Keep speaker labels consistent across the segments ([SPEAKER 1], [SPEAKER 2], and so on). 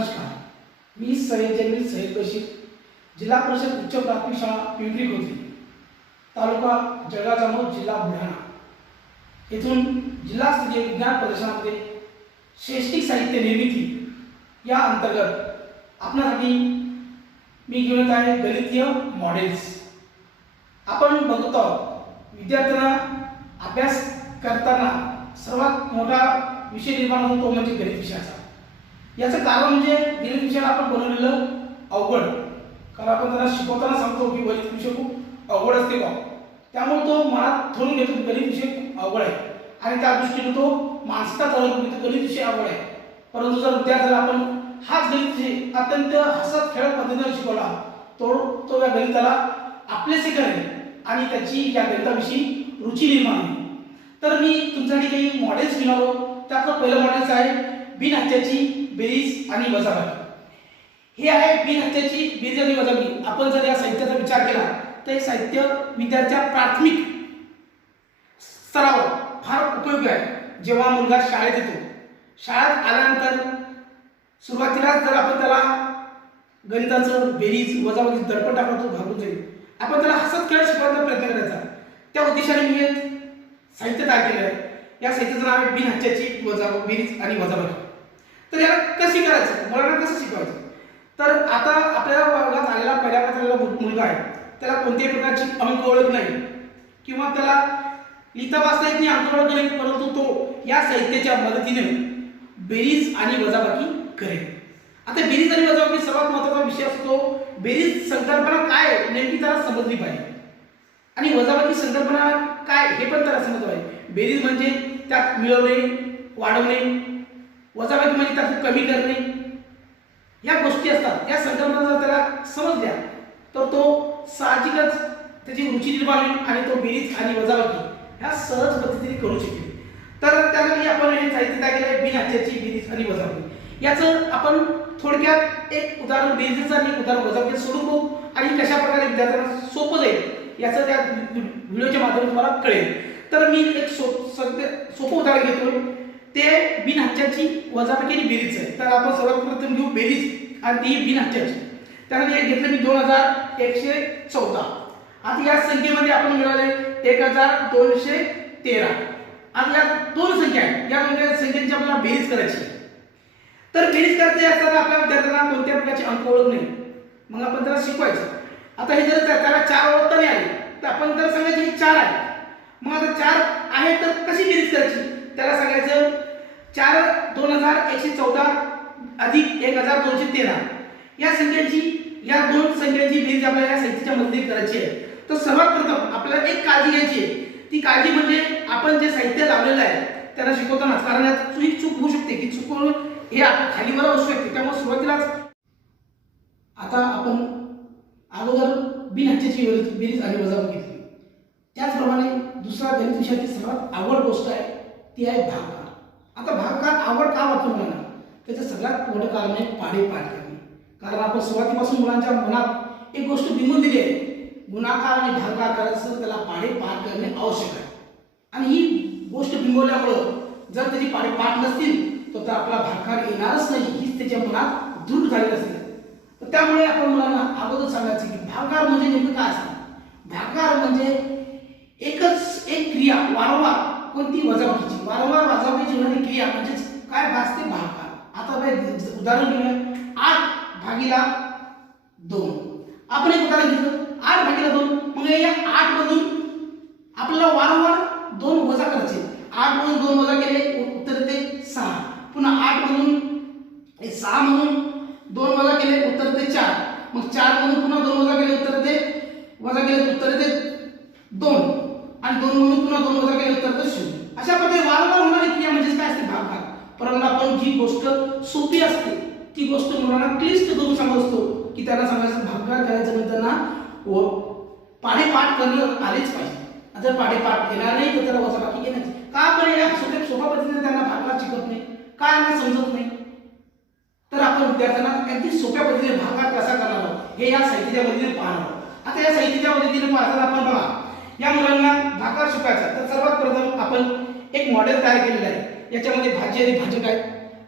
[SPEAKER 1] नमस्कार. मी सय्यद जमील सय्यद बशीर. जिल्हा परिषद उच्च प्राथमिक शाळा पिंपरी होती तालुका जळगाव जामोद जिल्हा बुलढाणा. येथून जिल्हास्तरीय विज्ञान प्रदर्शनामध्ये शैक्षणिक साहित्य निर्मिती या अंतर्गत आपणासाठी मी घेऊन येत आहे गणितीय मॉडेल्स आपण बघतो आहोत विद्यार्थ्यांना अभ्यास करताना सर्वात मोठा विषय निर्माण होतो म्हणजे गणित विषयाचा. याचं कारण म्हणजे गणित विषयाला आपण बनवलेलं अवघड. कारण आपण त्यांना शिकवताना सांगतो की गणित विषय खूप अवघड असते बा त्यामुळे तो मनात ठरवून घेतो की गणित विषय खूप अवघड आहे. आणि त्या दृष्टीने तो मानसिकता ठरवतो की गणित विषय अवघड आहे. परंतु जर विद्यार्थ्याला आपण हाच गणित विषय अत्यंत हसत खेळत पद्धतीने शिकवला तो तो या गणिताला आपलेसे करेल आणि त्याची या गणिताविषयी रुची निर्माण होईल. तर मी तुमच्यासाठी काही मॉडेल्स घेऊन आलो त्यातलं पहिलं मॉडेल्स आहे बिनहत्याची बेरीज आणि वजाबाकी. हे आहे बिनहत्याची बेरीज आणि वजाबाकी. आपण जर या साहित्याचा विचार केला तर हे साहित्य विद्यार्थ्या प्राथमिक स्तरावर फार उपयोगी आहे. जेव्हा मुलगा शाळेत येतो शाळेत आल्यानंतर सुरुवातीलाच जर आपण त्याला गणिताचं बेरीज वजाबाकी दडपण टाकला तो घाबरून जाईल. आपण त्याला हसत खेळ शिकवायचा प्रयत्न करायचा. त्या उद्देशाने मी साहित्य तयार केलं आहे या साहित्याचं नाव आहे बिनहत्याची वजा बेरीज आणि वजाबाकी. तर याला कशी करायचं मुलांना कसं शिकवायचं? तर आता आपल्या वर्गात आलेला पहिल्या पात्राला मुलगा आहे. त्याला कोणत्याही प्रकारची अंक ओळख नाही. किंवा त्याला लिहिता वाचता येत नाही अंक ओळख नाही परंतु तो या साहित्याच्या मदतीने बेरीज आणि वजाबाकी करेल. आता बेरीज आणि वजाबाकी सर्वात महत्त्वाचा विषय असतो बेरीज संकल्पना काय आहे, नेमकी त्याला समजली पाहिजे. आणि वजाबाकी संकल्पना काय हे पण त्याला समजलं पाहिजे. बेरीज म्हणजे त्यात मिळवणे वाढवणे वजाबाकी म्हणजे त्याचं कमी करणे. या गोष्टी असतात. या संकल्पना जर त्याला समजल्या तर तो साहजिकच त्याची रुची निर्माण होईल आणि तो बेरीज आणि वजाबाकी ह्या सहज पद्धतीने करू शकेल. तर त्यासाठी आपण हे साहित्य तयार केलं बिन हाच्याची बेरीज आणि वजाबाकी. याचं आपण थोडक्यात एक उदाहरण बेरीजचं आणि उदाहरण वजाबाकी सोडून बघू आणि कशा प्रकारे विद्यार्थ्यांना सोपं जाईल याचं त्या व्हिडिओच्या माध्यमातून तुम्हाला कळेल. तर मी एक सो सगळे सोपं उदाहरण घेतो ते बिनहत्याची वजाबाकी आणि बेरीज आहे. तर आपण सर्वात प्रथम घेऊ बेरीज आणि ती बिनहच्च्याची त्यानंतर एक घेतलं मी दोन हजार एकशे चौदा. आता या संख्येमध्ये आपण मिळाले एक हजार दोनशे तेरा. आता या दोन संख्या आहेत. या दोन संख्यांची आपल्याला बेरीज करायची तर बेरीज करायची असताना आपल्या विद्यार्थ्यांना कोणत्या प्रकारची अंक ओळख नाही. मग आपण त्याला शिकवायचं. आता हे जर त्याला चार ओळखता नाही आले. तर आपण त्याला सांगायचं हे चार आहे मग आता चार आहे तर कशी बेरीज करायची? त्याला सांगायचं चार दोन हजार एकशे चौदा अधिक एक हजार दोनशे तेरा. या संख्यांची या दोन संख्यांची बेरीज आपल्याला या साहित्याच्या मदतीने करायची आहे. तर सर्वात प्रथम आपल्याला एक काळजी घ्यायची आहे. ती काळजी म्हणजे आपण जे साहित्य लावलेलं आहे त्याला शिकवताना कारण यात चूक होऊ शकते की चूक हे खाली मला असू शकते. त्यामुळे सुरुवातीलाच आता आपण अगोदर बिनहत्याची बेरीज बेरीज आणि वजाबाकी घेतली. त्याचप्रमाणे दुसरा गणित विषयाची सर्वात आवड गोष्ट आहे ती आहे भागाकार. आता भागाकार आवड का वाटतो मुलांना त्याचं सगळ्यात मोठं कारण आहे पाढे पाठ करणे. कारण आपण सुरुवातीपासून मुलांच्या मनात एक गोष्ट बिंबून दिली आहे. गुणाकार आणि भागाकार करायचं त्याला पाढे पाठ करणे आवश्यक आहे. आणि ही गोष्ट बिंबवल्यामुळं जर त्याची पाढे पाठ नसतील तर आपला भागाकार येणारच नाही. हीच त्याच्या मनात दृढ झालेली असते. तर त्यामुळे आपण मुलांना अगोदर सांगायचं की भागाकार म्हणजे नेमकं काय असतं? भागाकार म्हणजे एकच एक क्रिया वारंवार कोणती वजाबाकीची वारंवार वजाबाकीची होणारी क्रिया म्हणजेच काय भासते? भागा आता बाय उदाहरण घेऊया. आठ भागीला दोन. आपण एक उदाहरण घेतलं. आठ भागीला दोन. मग या आठ मधून आपल्याला वारंवार दोन वजा करायचे. आठ मधून दोन वजा केले उत्तर ते सहा. पुन्हा आठ मधून सहा मधून दोन वजा केले उत्तर ते चार. मग चार मधून पुन्हा दोन वजा केले उत्तर ते वजा केले उत्तर ते दोन. आणि दोन म्हणून पुन्हा दोन वजा केले तर शून्य अशा प्रकारे वारंवार होणारी क्रिया म्हणजेच काय असते? भाग परंतु आपण जी गोष्ट सोपी असते ती गोष्ट मुलांना क्लिष्ट करून समजतो की त्यांना सांगायचं भागाकार करायचं त्यांना व पाढेपाठ करणं आलेच पाहिजे. जर पाढेपाठ येणार नाही तर त्याला वजाबाकी येणार का पण या सोप्या सोप्या पद्धतीने त्यांना भागाकार शिकत नाही. काय यांना समजत नाही? तर आपण विद्यार्थ्यांना अगदी सोप्या पद्धतीने भागकार कसा करणार आहोत हे या साहित्याच्या मदतीने पाहणार आहोत. आता या साहित्याच्या मदतीने पाहताना आपण बघा या मुलांना भागाकार शिकायचा तर सर्वात प्रथम आपण एक मॉडेल तयार केलेलं आहे. याच्यामध्ये भाजी आणि भाजक आहे.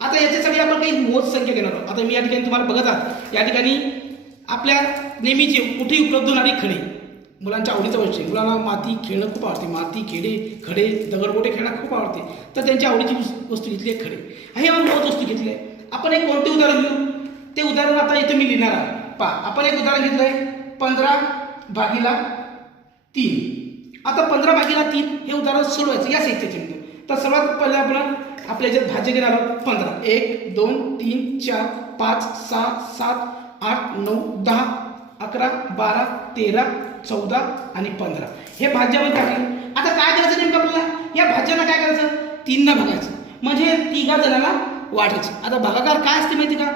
[SPEAKER 1] आता याच्यासाठी आपण काही मोज संख्या घेणार आहोत. आता मी या ठिकाणी तुम्हाला बघत आहात. या ठिकाणी आपल्या नेहमीचे कुठेही उपलब्ध होणारी खडे. मुलांच्या आवडीचं वैशिष्ट्य. मुलांना माती खेळणं खूप आवडते. माती खेडे खडे दगडगोटे खेळणं खूप आवडते. तर त्यांच्या आवडीची वस्तू घेतली आहे खडे. हे आपण मोज वस्तू घेतली आहे. आपण एक कोणते उदाहरण घेऊ ते उदाहरण आता इथे मी लिहिणार आहे. पहा आपण एक उदाहरण घेतलं आहे पंधरा भागीला तीन. आता पंधरा भागीला तीन हे उदाहरण सोडवायचं या साहित्याचे म्हणजे तर सर्वात पहिले आपण आपल्या ज्यात भाज्य घेणार आहोत. पंधरा. एक दोन तीन चार पाच सहा सात आठ नऊ दहा अकरा बारा तेरा चौदा आणि पंधरा. हे भाज्यामध्ये टाकले. आता काय करायचं नेमकं आपल्याला? या भाज्यांना काय करायचं? तीनना भागायचं. म्हणजे तिघा जणांना वाटायचं. आता भागाकार काय असते माहिती का?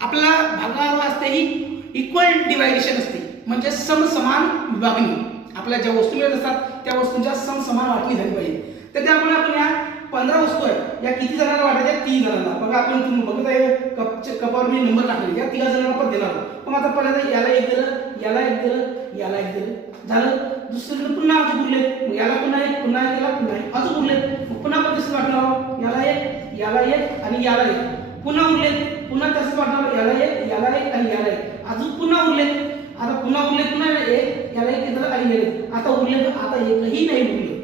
[SPEAKER 1] आपला भागाला असते ही इक्वल डिवायडेशन असते. म्हणजे समसमान विभागणी. आपल्या ज्या वस्तू मिळत असतात त्या वस्तूंच्या समसमान वाटणी झाली पाहिजे. तर त्यामुळे आपण या पंधरा वस्तू आहे या किती जणांना वाटायच्या तीन जणांना. बघा आपण तुम्ही बघत आहे कपचे कपावर मी नंबर टाकले या तिघा जणांना पण देणार मग आता पहिल्यांदा याला एक दिलं याला एक दिलं याला एक दिलं. झालं. दुसरीकडे पुन्हा अजून उरले. मग याला पुन्हा एक पुन्हा एक याला पुन्हा एक. अजून उरले. मग पुन्हा पण तसंच वाटणार याला एक याला एक आणि याला एक. पुन्हा उरले. पुन्हा तसंच वाटणार याला एक याला एक आणि याला एक. अजून पुन्हा उरले. आता पुन्हा उरले पुन्हा एक याला एक दिलं आणि याला आता उरले तर आता एकही नाही उरले.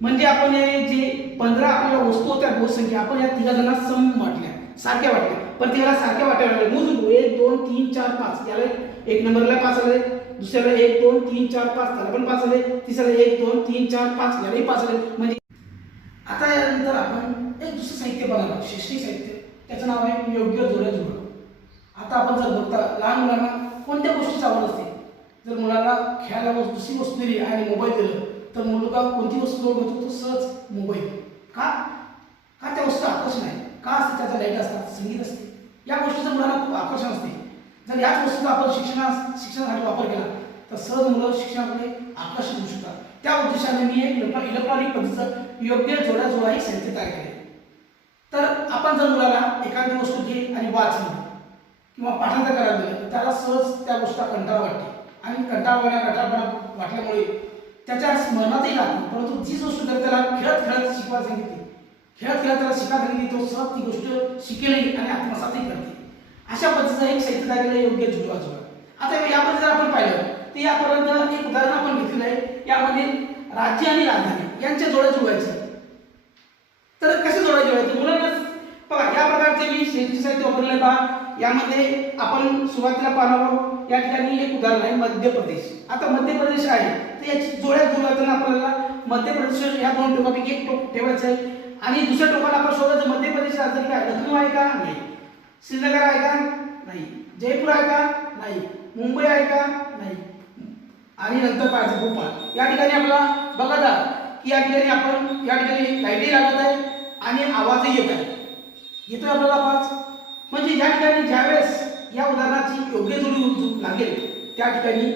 [SPEAKER 1] म्हणजे आपण हे जे पंधरा आपल्याला वस्तू होत्या बहुसंख्या आपण या तिघा जणांना सम वाटल्या. सारख्या वाटल्या. पण त्याला सारख्या वाटायला लागल्या. मोजून एक दोन तीन चार पाच. याला एक- नंबरला पाच आले. दुसऱ्याला एक दोन तीन चार पाच. त्याला पण पाच आले. तिसऱ्याला एक दोन तीन चार पाच. यालाही पाच आले. म्हणजे आता यानंतर आपण एक दुसरं साहित्य बघायला शैक्षणिक साहित्य. त्याचं नाव आहे योग्य जोड्या जोड आता आपण जर बघता लहान मुलांना कोणत्या गोष्टीची आवड असते जर मुलाला खेळायला वस्तू- दुसरी वस्तू दिली आणि मोबाईल दिलं तर मुलगा कोणती वस्तू घेतो तो सहज मोबाईल का? का त्या वस्तू आकर्षण आहे? का असते? त्याचा लाइट असतात संगीत असते. या गोष्टीचं मुलांना खूप आकर्षण असते. जर याच वस्तूचा आपण शिक्षणा शिक्षणासाठी वापर केला तर सहज मुलं शिक्षणाकडे आकर्षित होऊ शकतात. त्या उद्देशाने मी एक इलेक्ट्रॉनिक पद्धतीचं योग्य जोड्या जोडा हे साहित्य तयार केले. तर आपण जर मुलाला एखादी वस्तू घे आणि वाचली किंवा पाठांतर करायला दिलं त्याला सहज त्या गोष्टीचा कंटाळा वाटते. आणि कंटाळवाण्या कंटाळपणा वाटल्यामुळे त्याच्या स्मरणातही राहते परंतु जी गोष्ट जर त्याला खेळत खेळत शिकवायला सांगितली खेळत खेळत त्याला शिका सांगितली तो सहज ती गोष्ट शिकेलही आणि आत्मसातही करते. अशा पद्धतीचा एक साहित्य योग्य जुळवा जुळवा आता यामध्ये जर आपण पाहिलं तर यापर्यंत एक उदाहरण आपण घेतलेलं आहे. यामध्ये राज्य आणि राजधानी यांच्या जोड्या जुळवायचं तर कसे जोडायचे व्हायचे मुलांना बघा या प्रकारचे मी शेती साहित्य वापरले पहा. यामध्ये आपण सुरुवातीला पाहणार या ठिकाणी एक उदाहरण आहे मध्य प्रदेश. आता मध्य प्रदेश आहे. तर याची जोड्या जुळवताना आपल्याला मध्य प्रदेश या दोन टोकापैकी एक टोक ठेवायचं आहे. आणि दुसऱ्या टोकाला आपण शोधायचं मध्य प्रदेश राजधानी काय? लखनौ आहे का? नाही. श्रीनगर आहे का? नाही. जयपूर आहे का? नाही. मुंबई आहे का? नाही. आणि नंतर पाहायचं भोपाळ. या ठिकाणी आपल्याला बघा आहात की या ठिकाणी आपण या ठिकाणी लाईटही लागत आहे आणि आवाजही येत आहे. येतोय आपल्याला आवाज? म्हणजे या ठिकाणी ज्यावेळेस या उदाहरणाची योग्य जोडी उज- लागेल त्या ठिकाणी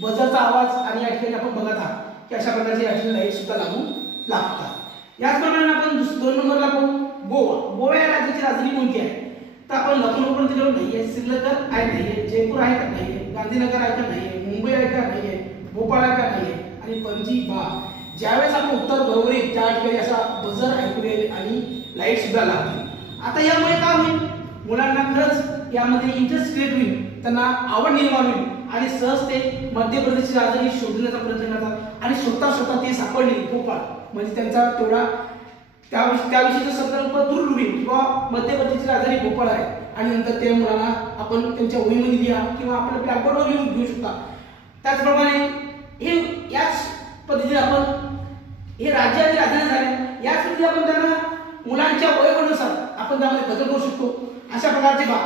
[SPEAKER 1] बजरचा आवाज आणि या ठिकाणी आपण बघत आहात की अशा प्रकारचे या ठिकाणी लाइट सुद्धा लागू लागतात. याचप्रमाणे आपण दुस- दोन नंबरला पाहू. गोवा. गोवा या राज्याची राजधानी कोणती आहे? तर आपण लखनौ पण नाहीये नाही आहे श्रीनगर आहे नाही आहे जयपूर आहे का नाही आहे गांधीनगर आहे का नाही आहे मुंबई आहे का नाही आहे भोपाळ आहे का नाही आहे आणि पणजी बा ज्यावेळेस आपण उत्तर बरोबर येईल त्या ठिकाणी असा बजर ऐकू येईल आणि लाइट सुद्धा लागतील. आता यामुळे काय होईल? मुलांना खरंच यामध्ये इंटरेस्ट क्रिएट होईल त्यांना आवड निर्माण होईल. आणि सहज ते मध्य प्रदेशची राजधानी शोधण्याचा प्रयत्न करतात. आणि स्वतः स्वतः ते सापडली भोपाळ म्हणजे त्यांचा तेवढा त्याविषयी त्याविषयीचा संकल्प दूर होईल किंवा मध्य प्रदेशची राजधानी भोपाळ आहे. आणि नंतर त्या मुलांना आपण त्यांच्या वहीमध्ये लिहा किंवा आपण ब्लॅकबोर्डवर लिहून घेऊ शकता. त्याचप्रमाणे हे याच पद्धतीने आपण हे राज्याची राजधानी झाले. याच पद्धतीने आपण त्यांना मुलांच्या वयोगनुसार आपण त्यामध्ये बदल करू शकतो. अशा प्रकारचे बा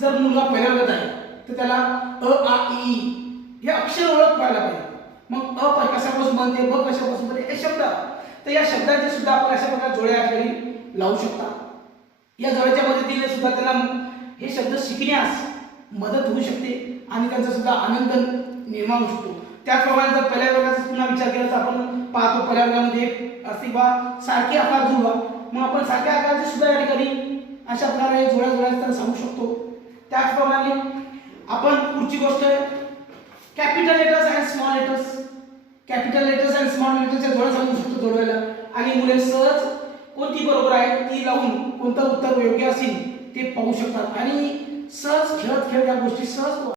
[SPEAKER 1] जर मुलगा पहिल्या आहे तर त्याला अ आ ई हे अक्षर ओळख पाहायला पाहिजे. मग अ कशापासून बनते ब कशापासून बनते हे शब्द. तर या शब्दांचे सुद्धा आपण अशा प्रकारे जोड्या या लावू शकता. या जोड्याच्या मदतीने सुद्धा त्यांना हे शब्द शिकण्यास मदत होऊ शकते आणि त्यांचा सुद्धा आनंद निर्माण होऊ शकतो. त्याचप्रमाणे जर पहिल्या वर्गाचा पुन्हा विचार केला तर आपण पाहतो पहिल्या वर्गामध्ये असते बा सारखे आकार जुळवा. मग आपण सारख्या आकाराचे सुद्धा या ठिकाणी अशा प्रकारे जोड्या जोड्या सांगू शकतो. त्याचप्रमाणे आपण पुढची गोष्ट capital letters and small letters capital letters and small लेटर्सच्या जोड्या सांगू शकतो जोडवायला. आणि मुले सहज कोणती बरोबर आहे ती लावून कोणतं उत्तर योग्य असेल ते पाहू शकतात. आणि सहज खेळत खेळत या गोष्टी सहज